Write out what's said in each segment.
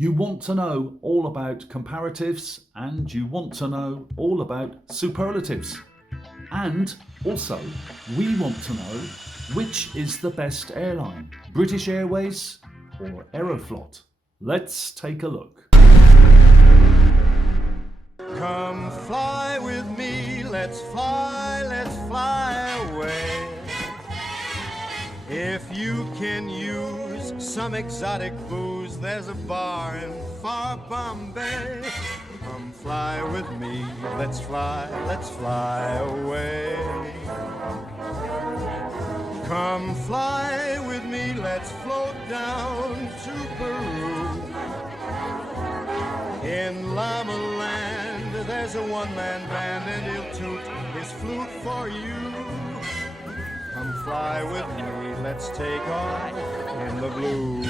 You want to know all about comparatives and you want to know all about superlatives. And also, we want to know which is the best airline, British Airways or Aeroflot. Let's take a look. Come fly with me, let's fly away. If you can use some exotic booze, there's a bar in far Bombay. Come fly with me, let's fly away. Come fly with me, let's float down to Peru. In Llama Land, there's a one-man band and he'll toot his flute for you. Come fly with me, let's take off in the blue.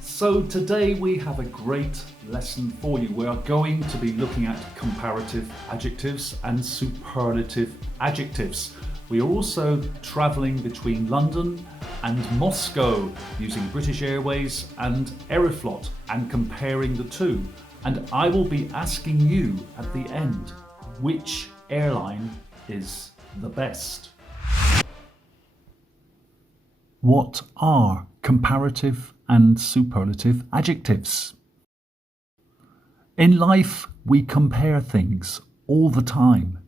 So today we have a great lesson for you. We are going to be looking at comparative adjectives and superlative adjectives. We are also travelling between London and Moscow using British Airways and Aeroflot and comparing the two. And I will be asking you at the end which airline is the best. What are comparative and superlative adjectives? In life, we compare things all the time.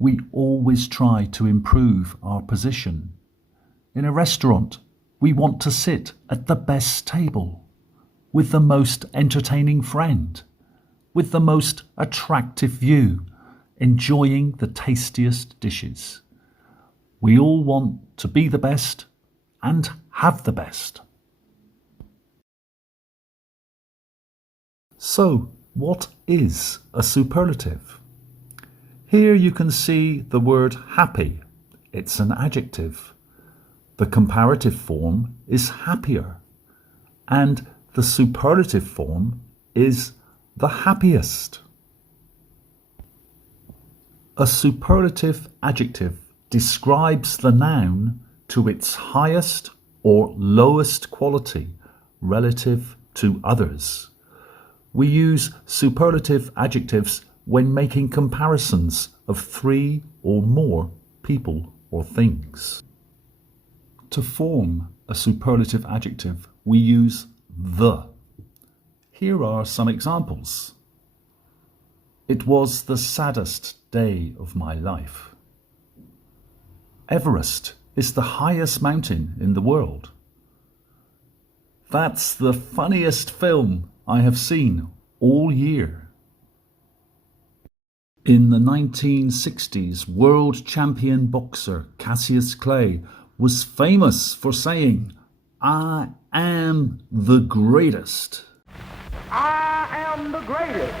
We always try to improve our position. In a restaurant, we want to sit at the best table, with the most entertaining friend, with the most attractive view, enjoying the tastiest dishes. We all want to be the best and have the best. So, what is a superlative? Here you can see the word happy. It's an adjective. The comparative form is happier, and the superlative form is the happiest. A superlative adjective describes the noun to its highest or lowest quality relative to others. We use superlative adjectives when making comparisons of three or more people or things. To form a superlative adjective, we use the. Here are some examples. It was the saddest day of my life. Everest is the highest mountain in the world. That's the funniest film I have seen all year. In the 1960s, world champion boxer Cassius Clay was famous for saying, "I am the greatest." I am the greatest.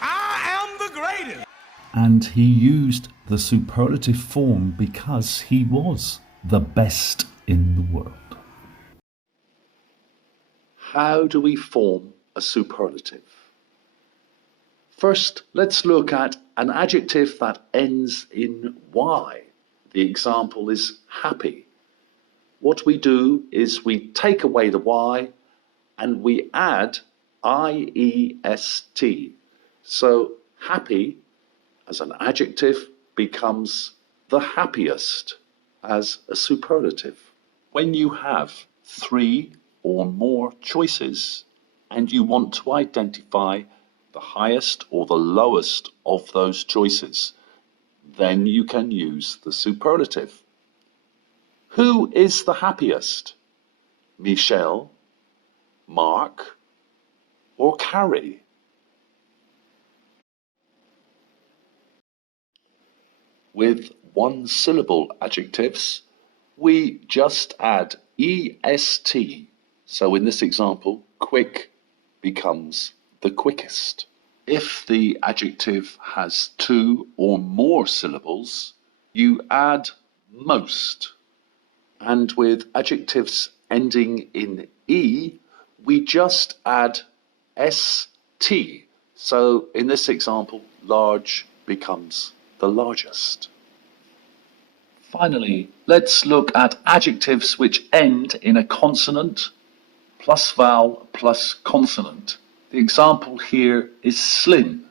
I am the greatest. And he used the superlative form because he was the best in the world. How do we form a superlative? First, let's look at an adjective that ends in Y. The example is happy. What we do is we take away the Y and we add IEST. So happy as an adjective becomes the happiest as a superlative. When you have three or more choices and you want to identify the highest or the lowest of those choices, then you can use the superlative. Who is the happiest? Michelle, Mark, or Carrie? With one-syllable adjectives, we just add EST. So in this example, quick becomes the quickest. If the adjective has two or more syllables, you add most. And with adjectives ending in E, we just add ST. So in this example, large becomes the largest. Finally, let's look at adjectives which end in a consonant plus vowel plus consonant. The example here is slim.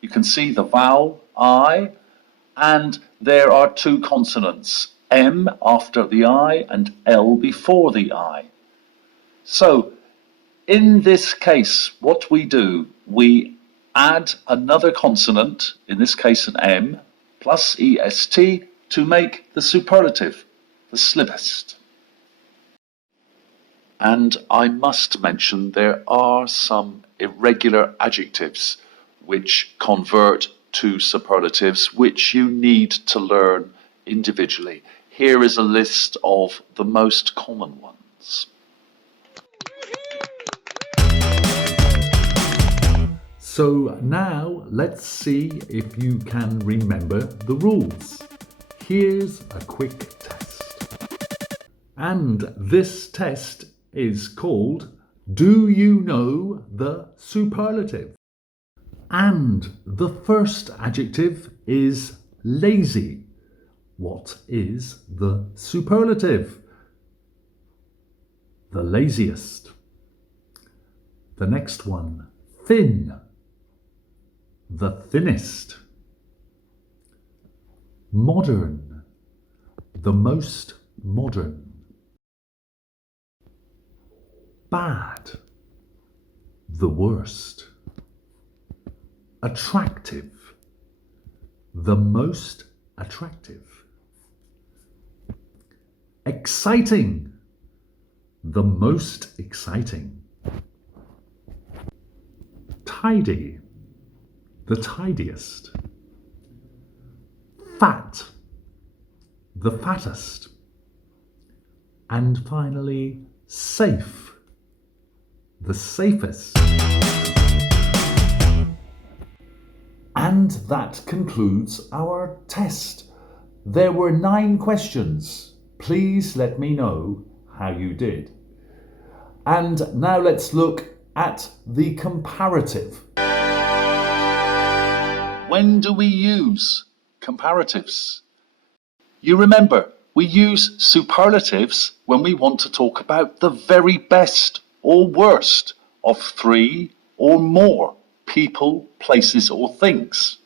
You can see the vowel I, and there are two consonants, M after the I and L before the I. So in this case, what we do, we add another consonant, in this case an M, plus est to make the superlative, the slimmest. And I must mention there are some irregular adjectives which convert to superlatives which you need to learn individually. Here is a list of the most common ones. So now let's see if you can remember the rules. Here's a quick test. And this test is called Do You Know the Superlative? And the first adjective is lazy. What is the superlative? The laziest. The next one, thin. The thinnest. Modern. The most modern. Bad. The worst. Attractive. The most attractive. Exciting. The most exciting. Tidy. The tidiest. Fat. The fattest. And finally, safe. The safest. And that concludes our test. There were 9 questions. Please let me know how you did. And now let's look at the comparative. When do we use comparatives? You remember, we use superlatives when we want to talk about the very best or worst of 3 or more people, places or things.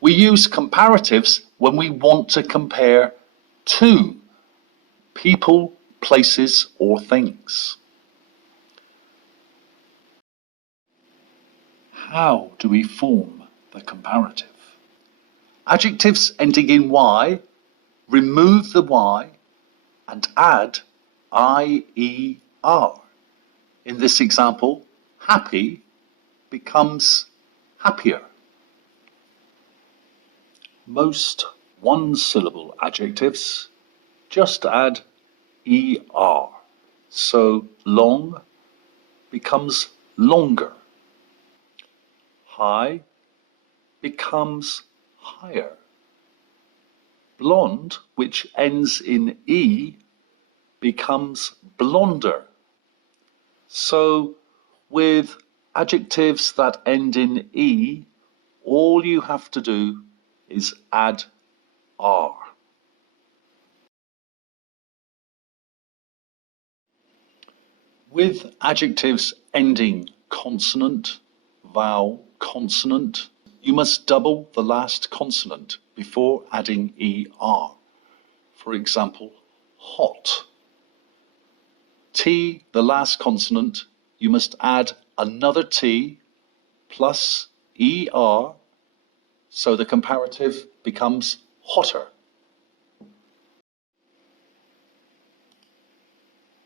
We use comparatives when we want to compare 2 people, places or things. How do we form the comparative? Adjectives ending in Y, remove the Y and add IER. In this example, happy becomes happier. Most one-syllable adjectives just add ER. So long becomes longer. High becomes higher. Blonde, which ends in E, becomes blonder. So with adjectives that end in E, all you have to do is add R. With adjectives ending consonant, vowel, consonant, you must double the last consonant before adding ER. For example, hot. T, the last consonant, you must add another T plus ER, so the comparative becomes hotter.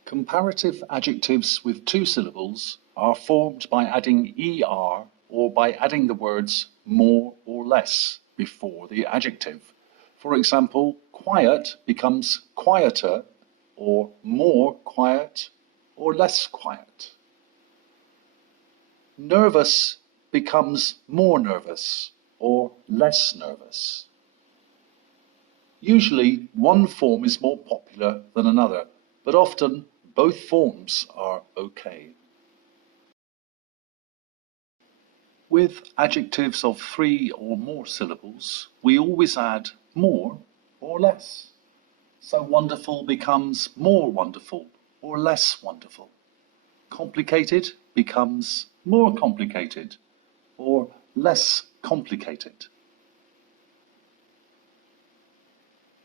Comparative adjectives with 2 syllables are formed by adding ER or by adding the words more or less before the adjective. For example, quiet becomes quieter or more quiet or less quiet. Nervous becomes more nervous or less nervous. Usually one form is more popular than another, but often both forms are okay. With adjectives of 3 or more syllables, we always add more or less. So wonderful becomes more wonderful or less wonderful. complicated becomes more complicated or less complicated.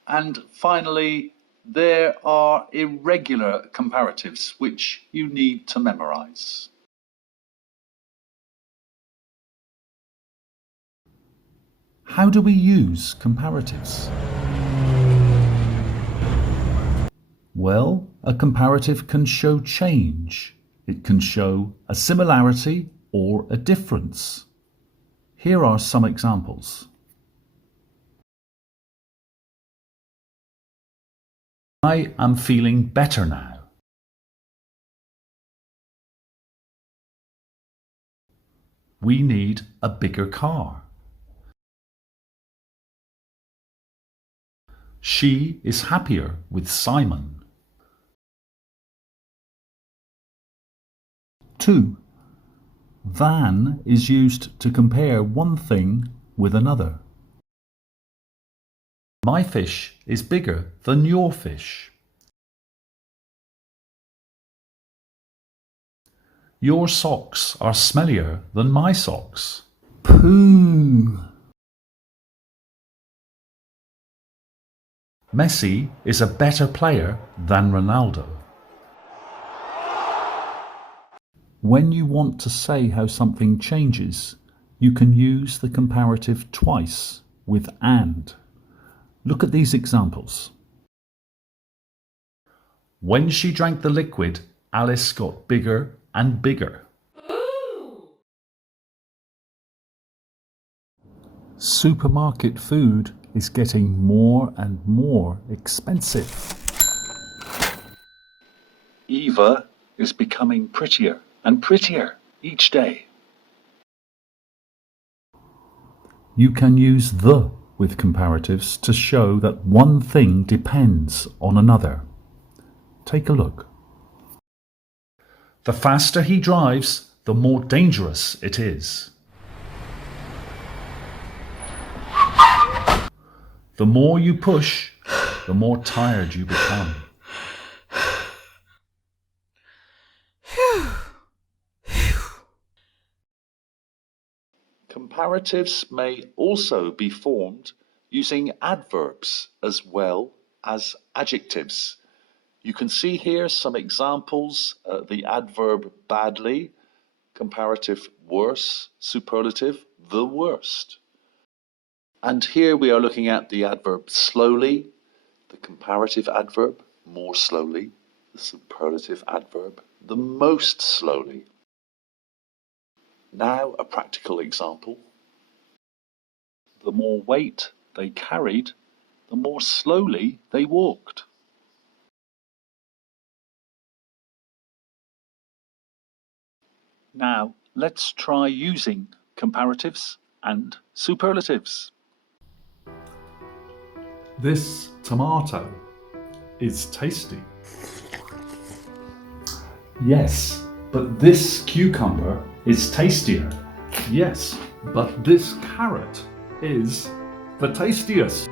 And finally, there are irregular comparatives which you need to memorize. How do we use comparatives? Well, a comparative can show change. It can show a similarity or a difference. Here are some examples. I am feeling better now. We need a bigger car. She is happier with Simon. 2. Than is used to compare one thing with another. My fish is bigger than your fish. Your socks are smellier than my socks. Pooh! Messi is a better player than Ronaldo. When you want to say how something changes, you can use the comparative twice with and. Look at these examples. When she drank the liquid, Alice got bigger and bigger. Supermarket food is getting more and more expensive. Eva is becoming prettier and prettier each day. You can use the with comparatives to show that one thing depends on another. Take a look. The faster he drives, the more dangerous it is. The more you push, the more tired you become. Comparatives may also be formed using adverbs as well as adjectives. You can see here some examples, the adverb badly, comparative worse, superlative the worst. And here we are looking at the adverb slowly, the comparative adverb more slowly, the superlative adverb the most slowly. Now a practical example. The more weight they carried, the more slowly they walked. Now let's try using comparatives and superlatives. This tomato is tasty. Yes, but this cucumber is tastier. Yes, but this carrot is the tastiest.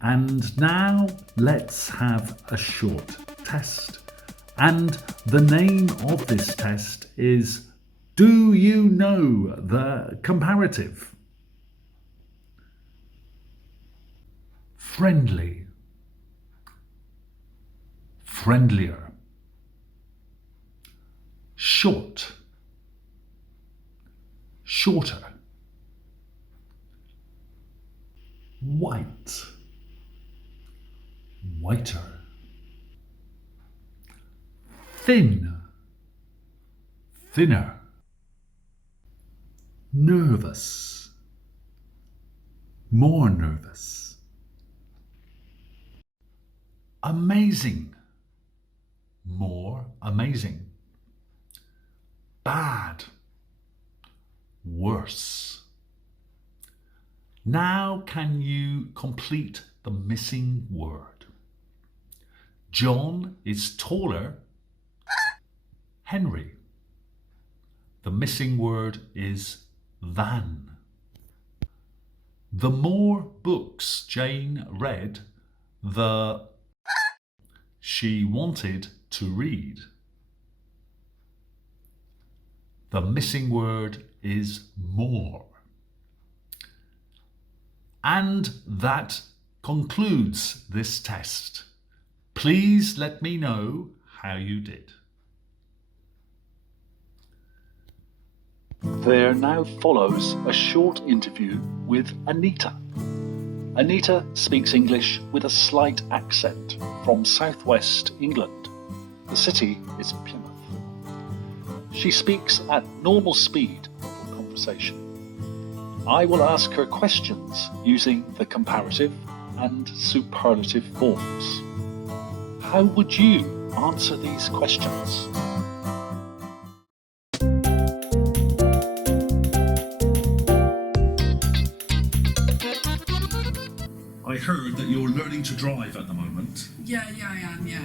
And now let's have a short test. And the name of this test is, do you know the comparative? Friendly, friendlier. Short, shorter. White, whiter. Thin, thinner. Nervous, more nervous. Amazing, more amazing. Bad, worse. Now can you complete the missing word? John is taller. Henry. The missing word is than. The more books Jane read, the she wanted to read. The missing word is more. And that concludes this test. Please let me know how you did. There now follows a short interview with Anita. Anita speaks English with a slight accent from southwest England. The city is Plymouth. She speaks at normal speed for conversation. I will ask her questions using the comparative and superlative forms. How would you answer these questions? I heard that you're learning to drive at the moment. Yeah, I am, yeah.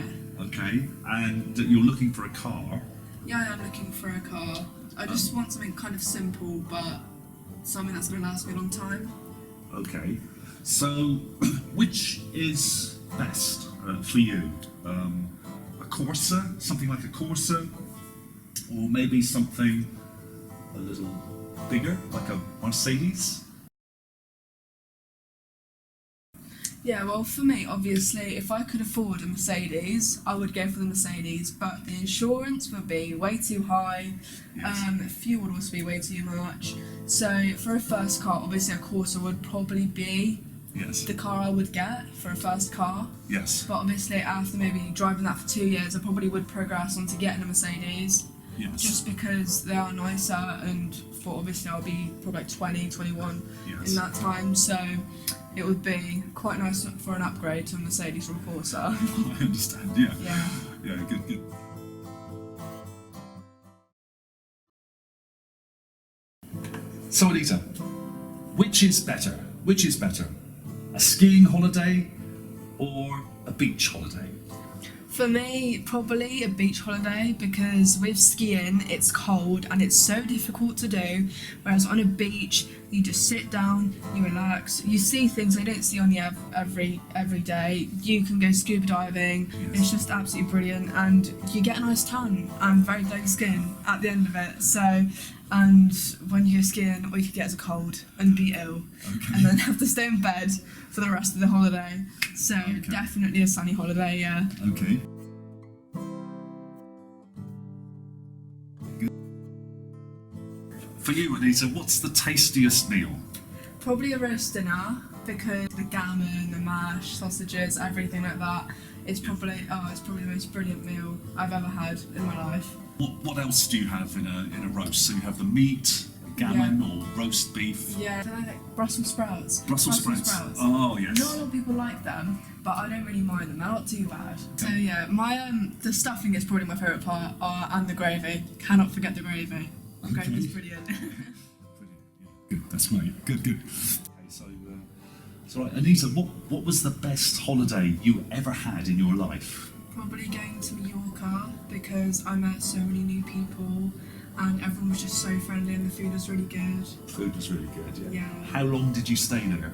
Okay, and that you're looking for a car. Yeah, I am looking for a car. I just want something kind of simple, but something that's going to last me a long time. Okay, so which is best for you? A Corsa, something like a Corsa, or maybe something a little bigger, like a Mercedes? Yeah, well, for me, obviously, if I could afford a Mercedes, I would go for the Mercedes, but the insurance would be way too high, fuel would also be way too much. So, for a first car, obviously, a Corsa would probably be the car I would get for a first car. Yes. But obviously, after maybe driving that for 2 years, I probably would progress onto getting a Mercedes. Yes. Just because they are nicer, and for obviously I'll be probably like 20, 21 in that time, so it would be quite nice for an upgrade to a Mercedes from a Corsa. I understand, yeah. Yeah. Yeah, good. So Anita, which is better? Which is better? A skiing holiday or a beach holiday? For me, probably a beach holiday, because with skiing it's cold and it's so difficult to do, whereas on a beach you just sit down, you relax, you see things they don't see on the every day. You can go scuba diving. It's just absolutely brilliant, and you get a nice tan and very glowing skin at the end of it. So, and when you go skiing, all you could get is a cold and be ill, and then have to stay in bed for the rest of the holiday. So definitely a sunny holiday, yeah. Okay. For you, Anita, what's the tastiest meal? Probably a roast dinner, because the gammon, the mash, sausages, everything like that. It's probably the most brilliant meal I've ever had in my life. What else do you have in a roast? So you have the meat, gammon, or roast beef. Yeah, I like Brussels sprouts. Brussels sprouts. Oh yes. Not a lot of people like them, but I don't really mind them. They're not too bad. So yeah, my the stuffing is probably my favourite part, and the gravy. Cannot forget the gravy. The gravy's brilliant. Good. That's great. Good. Okay, so right, Anita, what was the best holiday you ever had in your life? Probably going to Mallorca, because I met so many new people and everyone was just so friendly and the food was really good. Food was really good, yeah. Yeah. How long did you stay there?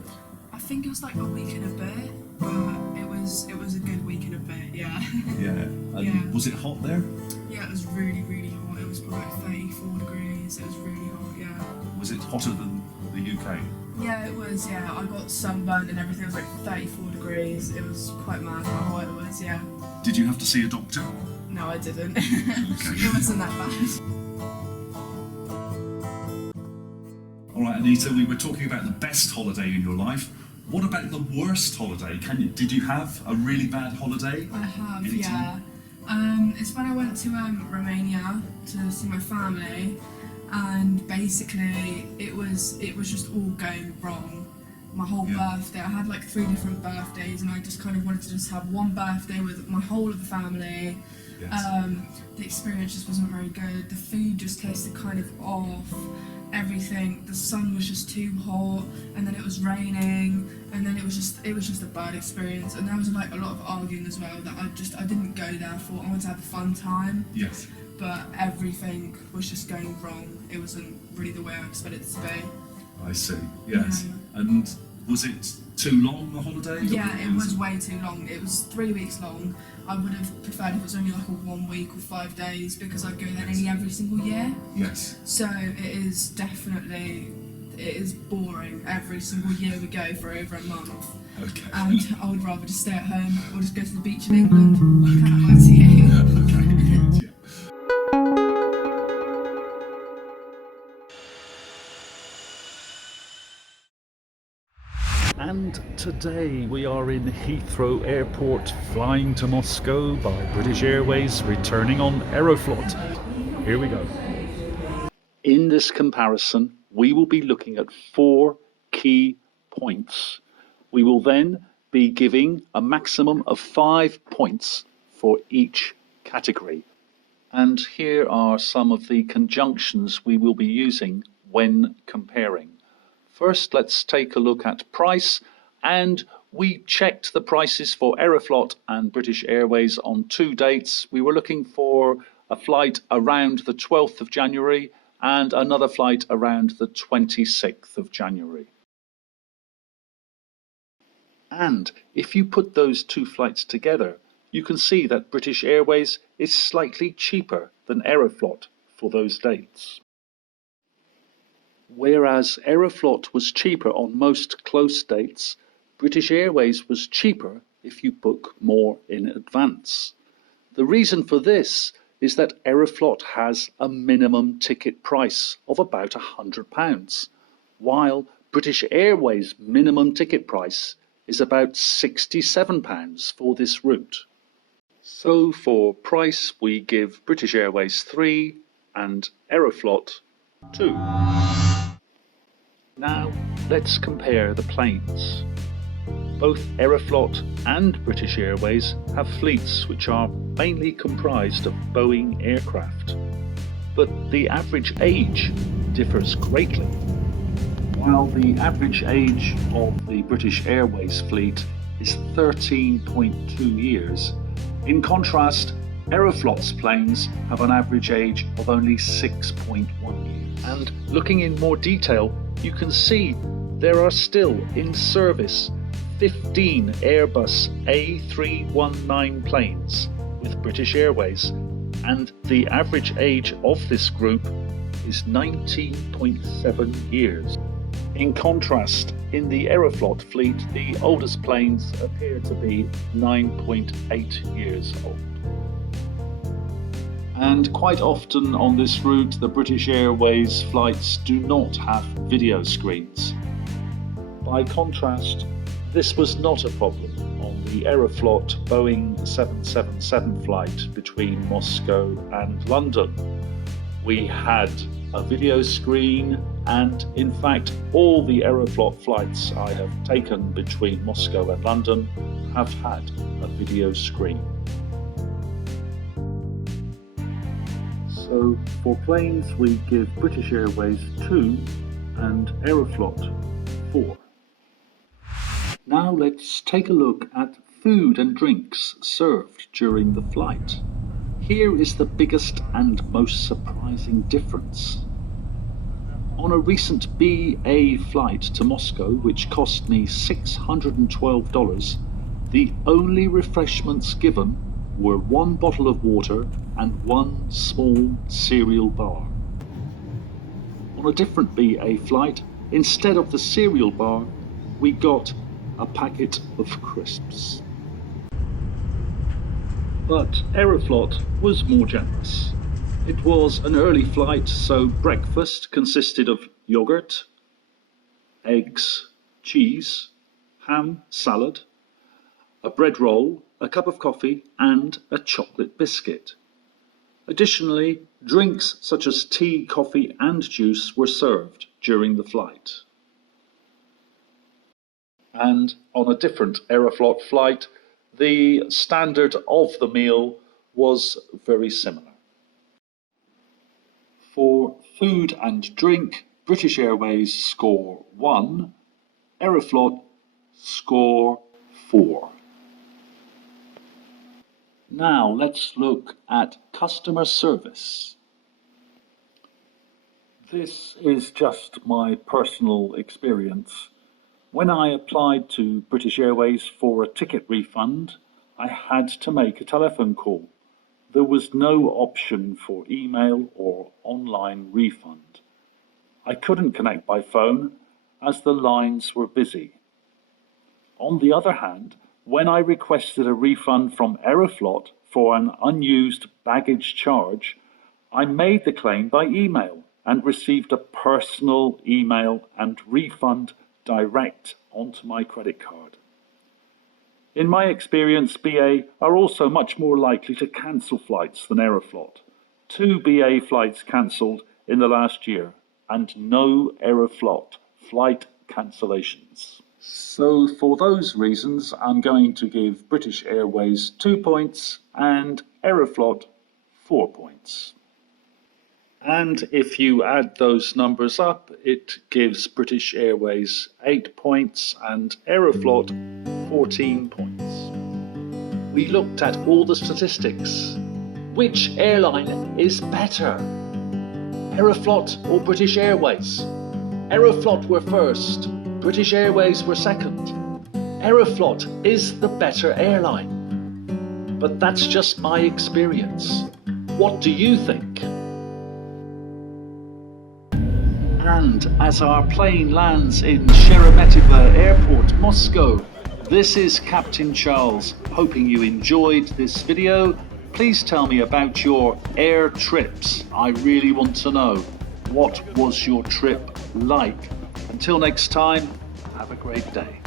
I think it was like a week and a bit, but it was a good week and a bit, yeah. Yeah. And was it hot there? Yeah, it was really, really hot. It was probably like 34 degrees. It was really hot, yeah. Was it hotter than the UK? Yeah, it was, yeah. I got sunburned and everything. It was like 34 degrees. It was quite mad how hot it was, yeah. Did you have to see a doctor? No, I didn't. Okay. It wasn't that bad. All right, Anita, we were talking about the best holiday in your life. What about the worst holiday? Did you have a really bad holiday? I have, Anytime? yeah. It's when I went to Romania to see my family, and basically it was just all going wrong. My whole birthday, I had like 3 different birthdays, and I just kind of wanted to just have one birthday with my whole of the family. Yes. The experience just wasn't very good. The food just tasted kind of off. Everything, the sun was just too hot, and then it was raining, and then it was just a bad experience. And there was like a lot of arguing as well that I didn't go there for. I wanted to have a fun time. Yes. But everything was just going wrong. It wasn't really the way I expected it to be. I see. Yes. Yeah. And Was it too long, the holiday? Yeah, it was way too long. It was 3 weeks long. I would have preferred if it was only like a 1 week or 5 days because I go there nearly every single year. Yes. So it is definitely, it is boring every single year we go for over a month. Okay. And I would rather just stay at home or just go to the beach in England. Can't lie to you. Okay. Yeah. And today we are in Heathrow Airport, flying to Moscow by British Airways, returning on Aeroflot. Here we go. In this comparison, we will be looking at 4 key points. We will then be giving a maximum of 5 points for each category. And here are some of the conjunctions we will be using when comparing. First, let's take a look at price, and we checked the prices for Aeroflot and British Airways on 2 dates. We were looking for a flight around the 12th of January and another flight around the 26th of January. And if you put those 2 flights together, you can see that British Airways is slightly cheaper than Aeroflot for those dates. Whereas Aeroflot was cheaper on most close dates, British Airways was cheaper if you book more in advance. The reason for this is that Aeroflot has a minimum ticket price of about £100, while British Airways' minimum ticket price is about £67 for this route. So for price, we give British Airways 3 and Aeroflot 2. Now, let's compare the planes. Both Aeroflot and British Airways have fleets which are mainly comprised of Boeing aircraft, but the average age differs greatly. While the average age of the British Airways fleet is 13.2 years, in contrast, Aeroflot's planes have an average age of only 6.1 years. And looking in more detail, you can see there are still in service 15 Airbus A319 planes with British Airways, and the average age of this group is 19.7 years. In contrast, in the Aeroflot fleet, the oldest planes appear to be 9.8 years old. And quite often on this route, the British Airways flights do not have video screens. By contrast, this was not a problem on the Aeroflot Boeing 777 flight between Moscow and London. We had a video screen, and in fact all the Aeroflot flights I have taken between Moscow and London have had a video screen. So for planes we give British Airways 2 and Aeroflot 4. Now let's take a look at food and drinks served during the flight. Here is the biggest and most surprising difference. On a recent BA flight to Moscow, which cost me $612, the only refreshments given were 1 bottle of water and 1 small cereal bar. On a different BA flight, instead of the cereal bar, we got a packet of crisps. But Aeroflot was more generous. It was an early flight, so breakfast consisted of yogurt, eggs, cheese, ham, salad, a bread roll, a cup of coffee, and a chocolate biscuit. Additionally, drinks such as tea, coffee, and juice were served during the flight. And on a different Aeroflot flight, the standard of the meal was very similar. For food and drink, British Airways score 1, Aeroflot score 4. Now let's look at customer service. This is just my personal experience. When I applied to British Airways for a ticket refund, I had to make a telephone call. There was no option for email or online refund. I couldn't connect by phone as the lines were busy. On the other hand, when I requested a refund from Aeroflot for an unused baggage charge, I made the claim by email and received a personal email and refund direct onto my credit card. In my experience, BA are also much more likely to cancel flights than Aeroflot. 2 BA flights cancelled in the last year and no Aeroflot flight cancellations. So for those reasons, I'm going to give British Airways 2 points and Aeroflot 4 points. And if you add those numbers up, it gives British Airways 8 points and Aeroflot 14 points. We looked at all the statistics. Which airline is better? Aeroflot or British Airways? Aeroflot were first, British Airways were second. Aeroflot is the better airline. But that's just my experience. What do you think? And as our plane lands in Sheremetyevo Airport, Moscow, this is Captain Charles, hoping you enjoyed this video. Please tell me about your air trips. I really want to know. What was your trip like? Until next time, have a great day.